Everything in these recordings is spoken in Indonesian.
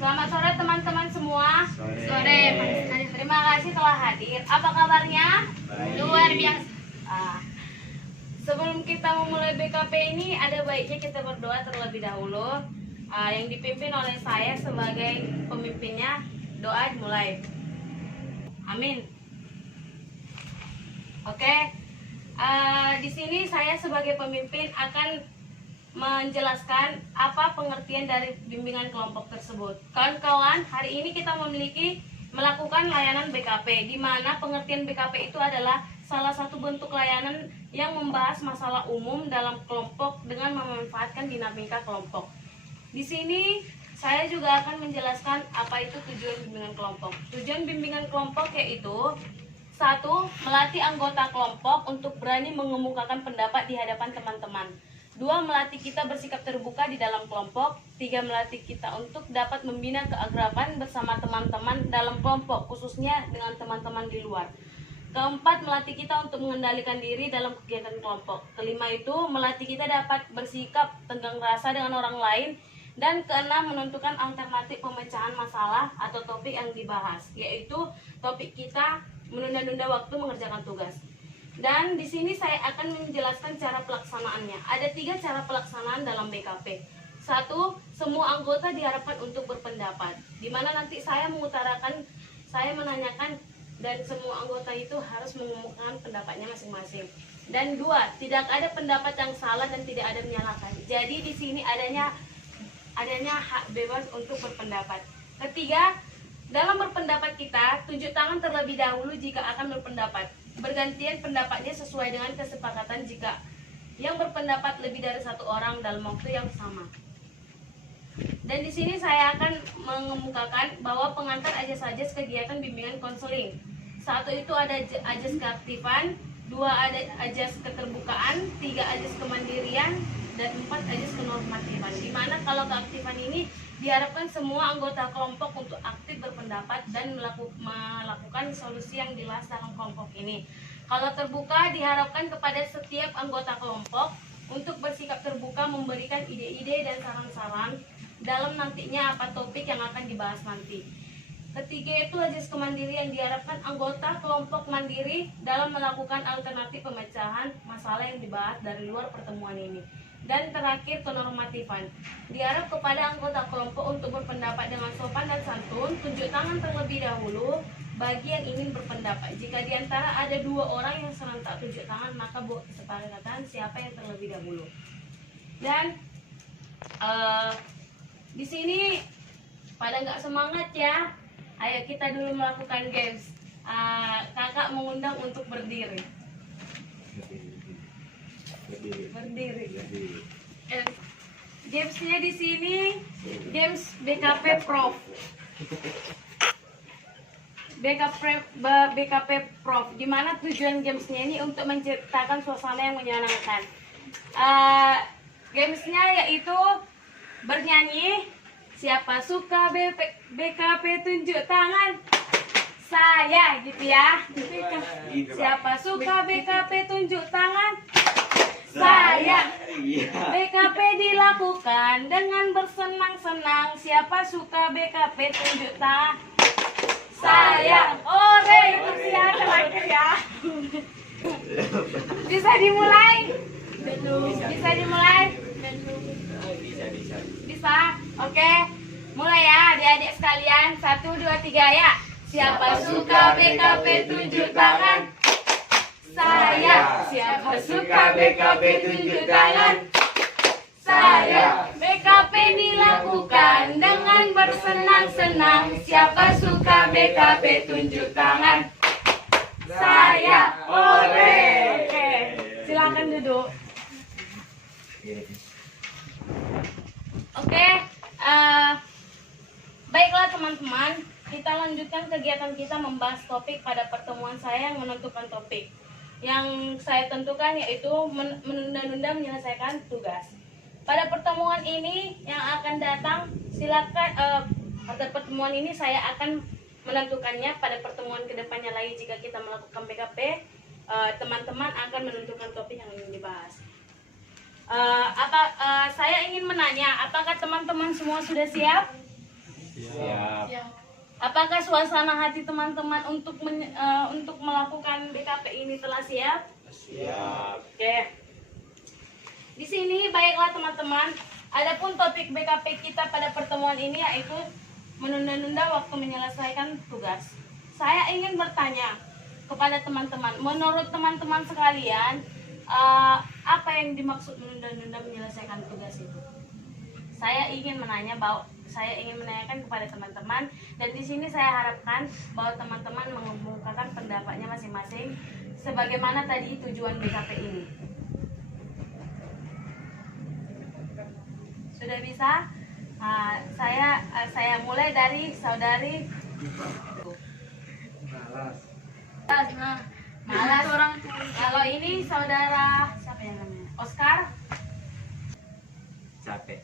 Selamat sore teman-teman semua. Sore. Terima kasih telah hadir. Apa kabarnya? Luar biasa. Sebelum kita memulai BKP ini, ada baiknya kita berdoa terlebih dahulu. Yang dipimpin oleh saya sebagai pemimpinnya. Doa dimulai. Amin. Oke. Di sini saya sebagai pemimpin akan menjelaskan apa pengertian dari bimbingan kelompok tersebut. Kawan-kawan, hari ini kita melakukan layanan BKP, di mana pengertian BKP itu adalah salah satu bentuk layanan yang membahas masalah umum dalam kelompok dengan memanfaatkan dinamika kelompok. Di sini saya juga akan menjelaskan apa itu tujuan bimbingan kelompok. Tujuan bimbingan kelompok yaitu: 1. Melatih anggota kelompok untuk berani mengemukakan pendapat di hadapan teman-teman. 2. Melatih kita bersikap terbuka di dalam kelompok. 3. Melatih kita untuk dapat membina keakraban bersama teman-teman dalam kelompok, khususnya dengan teman-teman di luar. 4. Melatih kita untuk mengendalikan diri dalam kegiatan kelompok. 5. Itu melatih kita dapat bersikap tenggang rasa dengan orang lain. Dan 6. Menentukan alternatif pemecahan masalah atau topik yang dibahas, yaitu topik kita menunda-nunda waktu mengerjakan tugas. Dan di sini saya akan menjelaskan cara pelaksanaannya. Ada 3 cara pelaksanaan dalam BKP. 1. Semua anggota diharapkan untuk berpendapat, di mana nanti saya menanyakan dan semua anggota itu harus mengumumkan pendapatnya masing-masing. Dan 2. Tidak ada pendapat yang salah dan tidak ada menyalahkan. Jadi di sini adanya hak bebas untuk berpendapat. 3. Dalam berpendapat kita, tunjuk tangan terlebih dahulu jika akan berpendapat. Bergantian pendapatnya sesuai dengan kesepakatan jika yang berpendapat lebih dari 1 orang dalam waktu yang sama. Dan di sini saya akan mengemukakan bahwa pengantar ajas-ajas kegiatan bimbingan konseling. 1. Itu ada ajas keaktifan, 2. ada ajas keterbukaan, 3. ajas kemandirian, dan 4. ajas kenormatifan. Dimana kalau keaktifan ini diharapkan semua anggota kelompok untuk aktif berpendapat dan melakukan solusi yang jelas dalam kelompok ini. Kalau terbuka diharapkan kepada setiap anggota kelompok untuk bersikap terbuka memberikan ide-ide dan saran-saran dalam nantinya apa topik yang akan dibahas nanti. 3. itu ajas kemandirian, diharapkan anggota kelompok mandiri dalam melakukan alternatif pemecahan masalah yang dibahas dari luar pertemuan ini. Dan terakhir, kenormatifan, diharap kepada anggota kelompok untuk berpendapat dengan sopan dan santun. Tunjuk tangan terlebih dahulu bagi yang ingin berpendapat. Jika diantara ada 2 orang yang serentak tunjuk tangan, maka buat kesepakatan siapa yang terlebih dahulu. Dan di sini pada nggak semangat ya. Ayo kita dulu melakukan games. Kakak mengundang untuk berdiri. Berdiri. Gamesnya di sini games BKP Prof. BKP Prof. Dimana tujuan gamesnya ini untuk menciptakan suasana yang menyenangkan. Gamesnya yaitu bernyanyi. Siapa suka BKP tunjuk tangan. Saya gitu ya. Siapa suka BKP tunjuk tangan. Saya. BKP dilakukan dengan bersenang-senang. Siapa suka BKP tunjuk tangan. Saya. Ore, itu siapa terakhir ya. Bisa dimulai? Bisa dimulai? Bisa? Oke. Mulai ya adik-adik sekalian. 1, 2, 3 ya. Siapa suka BKP tunjuk tangan. Saya. Siapa suka BKP tunjuk tangan. Saya. BKP dilakukan dengan bersenang-senang. Siapa suka BKP tunjuk tangan. Saya. Oke. Silakan duduk. Oke. Baiklah teman-teman, kita lanjutkan kegiatan kita membahas topik pada pertemuan saya yang menentukan topik. Yang saya tentukan yaitu menunda-nunda menyelesaikan tugas. Pada pertemuan ini yang akan datang, silakan pada pertemuan ini saya akan menentukannya. Pada pertemuan kedepannya lagi jika kita melakukan BKP, teman-teman akan menentukan topik yang ingin dibahas. Saya ingin menanya, apakah teman-teman semua sudah siap? Siap. Apakah suasana hati teman-teman untuk melakukan BKP ini telah siap? Siap. Oke. Di sini baiklah teman-teman, adapun topik BKP kita pada pertemuan ini yaitu menunda-nunda waktu menyelesaikan tugas. Saya ingin bertanya kepada teman-teman, menurut teman-teman sekalian, apa yang dimaksud menunda-nunda menyelesaikan tugas itu? Saya ingin menanyakan kepada teman-teman, dan di sini saya harapkan bahwa teman-teman mengemukakan pendapatnya masing-masing sebagaimana tadi tujuan BKP ini. Sudah bisa? Saya mulai dari saudari. Malas. Kalau ini saudara siapa yang namanya? Oscar. Capek.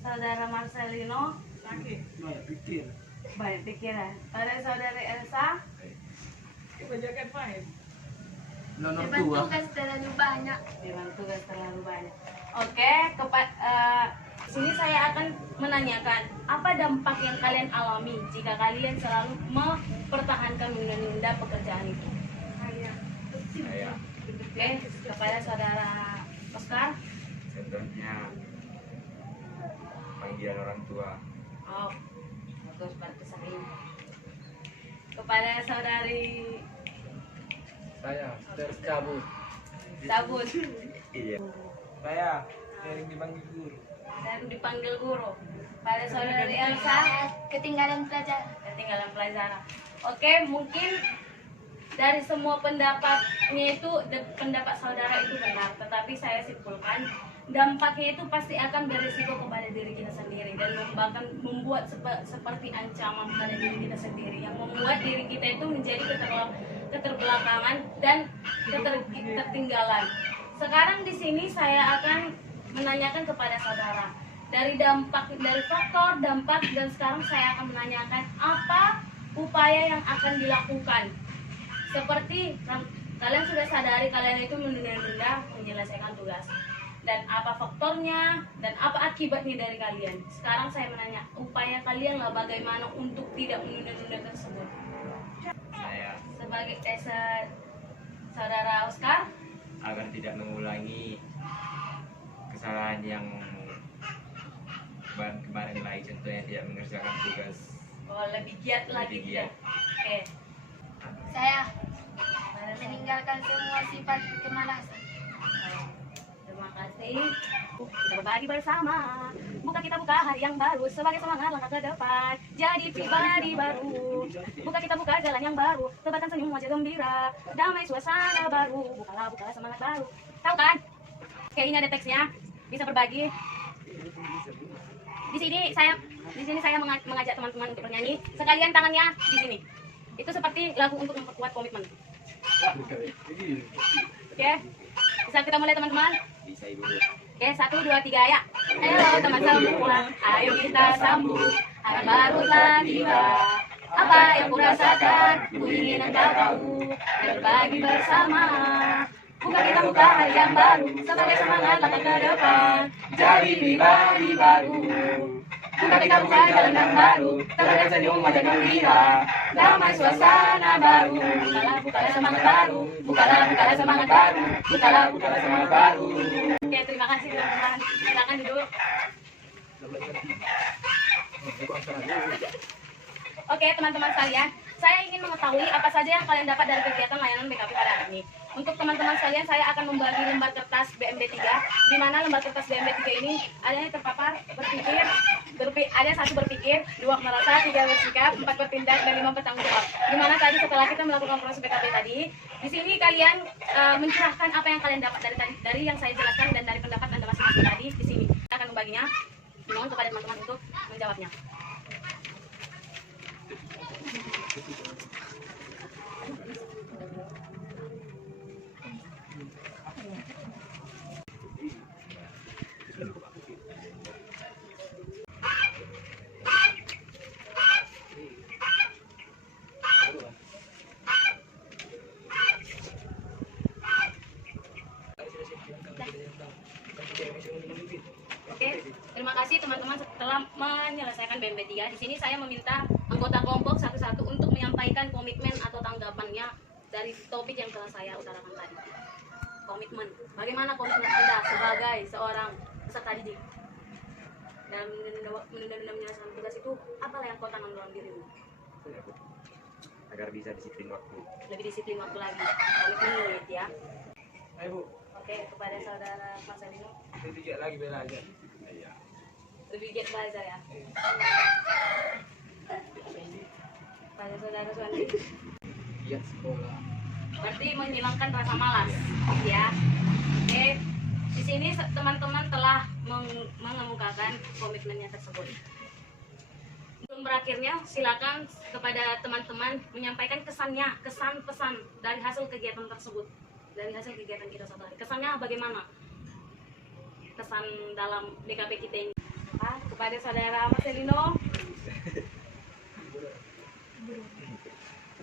Saudara Marcelino. Baik pikiran. Pada saudari Elsa. Beban tugas terlalu banyak. Beban tugas terlalu banyak. Oke, sini saya akan menanyakan apa dampak yang kalian alami jika kalian selalu mempertahankan menunda pekerjaan itu. Saya. Oke, kepada saudara Oscar. Contohnya panggilan orang tua. Oh, bagus, berarti sering. Kepada saudari Saya terus cabut. Sabut. Iya. Saya sering dipanggil guru. Dan dipanggil guru. Pada saudari Elsa, Ketinggalan pelajaran. ketinggalan pelajaran. Oke, mungkin dari semua pendapatnya itu pendapat saudara itu benar, tetapi saya simpulkan dampaknya itu pasti akan berisiko kepada diri kita sendiri dan bahkan membuat seperti ancaman pada diri kita sendiri yang membuat diri kita itu menjadi keterbelakangan dan ketertinggalan. Sekarang di sini saya akan menanyakan kepada saudara dari faktor dampak, dan sekarang saya akan menanyakan apa upaya yang akan dilakukan. Seperti kalian sudah sadari kalian itu menunda-nunda menyelesaikan tugas, dan apa faktornya dan apa akibatnya dari kalian. Sekarang saya menanya upaya kalian lah bagaimana untuk tidak menunda-nunda tersebut. Saya Sebagai saudara Oscar, agar tidak mengulangi kesalahan yang kemarin lagi, contohnya tidak mengerjakan tugas. lebih giat lagi. Lebih giat. Oke. Saya meninggalkan semua sifat kemalasan. Terima kasih. Kita berbagi bersama. Kita buka hari yang baru sebagai semangat langkah ke depan. Jadi pribadi baru. Kita buka jalan yang baru. Tebarkan senyum wajah gembira. Damai suasana baru. Bukalah semangat baru. Tahu kan? Oke, ini ada teksnya. Bisa berbagi. Di sini saya mengajak teman-teman untuk bernyanyi. Sekalian tangannya di sini. Itu seperti lagu untuk memperkuat komitmen. Oke, bisa kita mulai teman-teman? Bisa ibu. Oke, 1, 2, 3 ya. Halo teman semua, ayo kita sambut hari baru telah tiba. Apa yang ku rasakan, ku ingin engkau tahu, berbagi bersama. Kita buka hari yang baru sebagai semangat langkah ke depan. Jadi pribadi baru. Kita buka jalan yang baru, tebarkan senyum wajah gembira. Damai suasana baru. Bukalah semangat baru. Bukalah semangat baru. Bukalah semangat baru. Oke, terima kasih teman-teman. Silakan duduk. Oke, teman-teman sekalian, saya ingin mengetahui apa saja yang kalian dapat dari kegiatan layanan BKP pada hari ini. Untuk teman-teman sekalian, saya akan membagi lembar kertas BMD 3, di mana lembar kertas BMD 3 ini ada yang terpapar ada 1 berpikir, 2 merasa, 3 bersikap, 4 bertindak, dan 5 bertanggung jawab. Di mana tadi setelah kita melakukan proses BKP tadi, di sini kalian mencurahkan apa yang kalian dapat dari yang saya jelaskan dan dari pendapat Anda masing-masing tadi di sini. Saya akan membaginya, mohon kepada teman-teman untuk menjawabnya. Oke, Terima kasih teman-teman telah menyelesaikan BMP 3. Di sini saya meminta anggota kelompok satu-satu untuk menyampaikan komitmen atau tanggapannya dari topik yang telah saya utarakan tadi. Komitmen. Bagaimana komitmen Anda sebagai seorang peserta didik? Dalam menunda menyelesaikan tugas itu, apalah yang kau tanam dalam dirimu? Agar bisa disiplin waktu. Lebih disiplin waktu lagi. Komitmen menit ya. Ayo Bu, Oke, kepada saudara Marcelino, lebih giat lagi belajar. Iya. lebih giat belajar ya. Pada saudara Suandi, Giat sekolah. berarti menghilangkan rasa malas, ya. Oke, di sini teman-teman telah mengemukakan komitmennya tersebut. Sebelum berakhirnya, silakan kepada teman-teman menyampaikan kesannya, kesan pesan dari hasil kegiatan tersebut, dari hasil kegiatan kita satu hari. Kesannya bagaimana? Kesan dalam DKP kita ini. Kepada saudara Marcelino,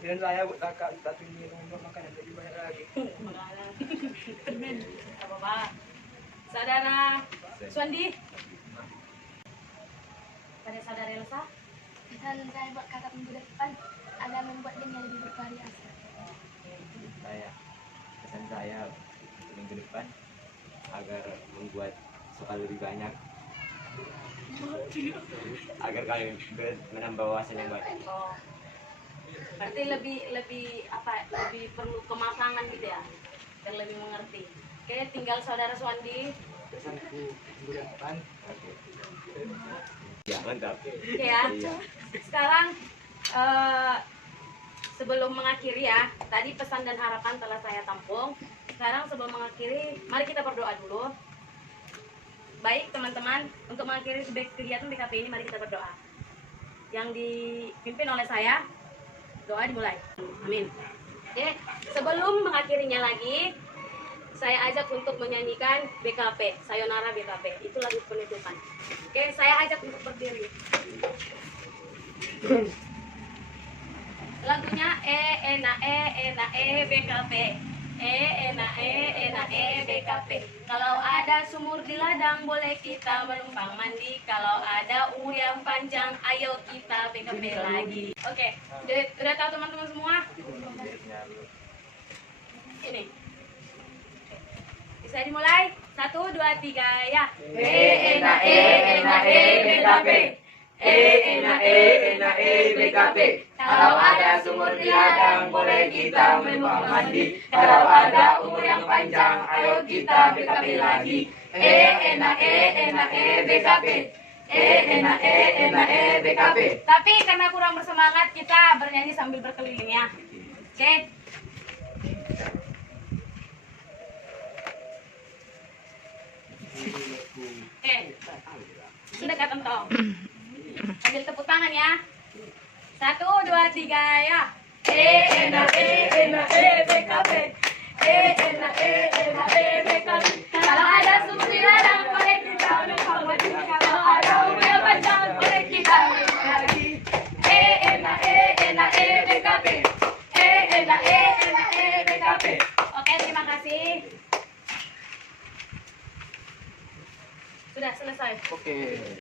Dan saya Bu kakak tak tinggi nomor makanan jadi banyak lagi. apa-apa. Saudara Suandi, pada saudara Elsa, Pesan saya buat kakak minggu depan agar membuat dia lebih bervariasi. Pesan saya minggu depan agar membuat soal lebih banyak. Agar kalian menambah wawasan yang baik. oh, berarti lebih perlu kematangan gitu ya, dan lebih mengerti. Oke, tinggal saudara Suandi. Pesanku minggu depan. Ya, mantap. Oke ya. Sekarang sebelum mengakhiri ya, tadi pesan dan harapan telah saya tampung. Sekarang sebelum mengakhiri, mari kita berdoa dulu. Baik teman-teman, untuk mengakhiri kegiatan BKP ini, mari kita berdoa. Yang dipimpin oleh saya, doa dimulai. Amin. Oke, sebelum mengakhirinya lagi, saya ajak untuk menyanyikan BKP, Sayonara BKP. Itu lagu penutupan. Oke, saya ajak untuk berdiri. Lagunya BKP. BKP. Kalau ada sumur di ladang boleh kita menumpang mandi. Kalau ada umur yang panjang ayo kita BKP lagi. Oke, udah tahu teman-teman semua? Ini. Bisa dimulai? 1, 2, 3 ya. BKP. BKP. Kalau ada sumur di ladang boleh kita menumpang mandi. Kalau ada umur yang panjang ayo kita BKP lagi. BKP. BKP. Tapi karena kurang bersemangat kita bernyanyi sambil berkeliling ya. Oke. Oke. Sudah kata toh. Ambil tepuk tangan ya. 1, 2, 3 ya. BKP. BKP. Kalau ada sumur di ladang boleh kita menumpang mandi. Kalau ada umur yang panjang boleh kita lagi. BKP. BKP. Oke, terima kasih. Sudah selesai. Oke.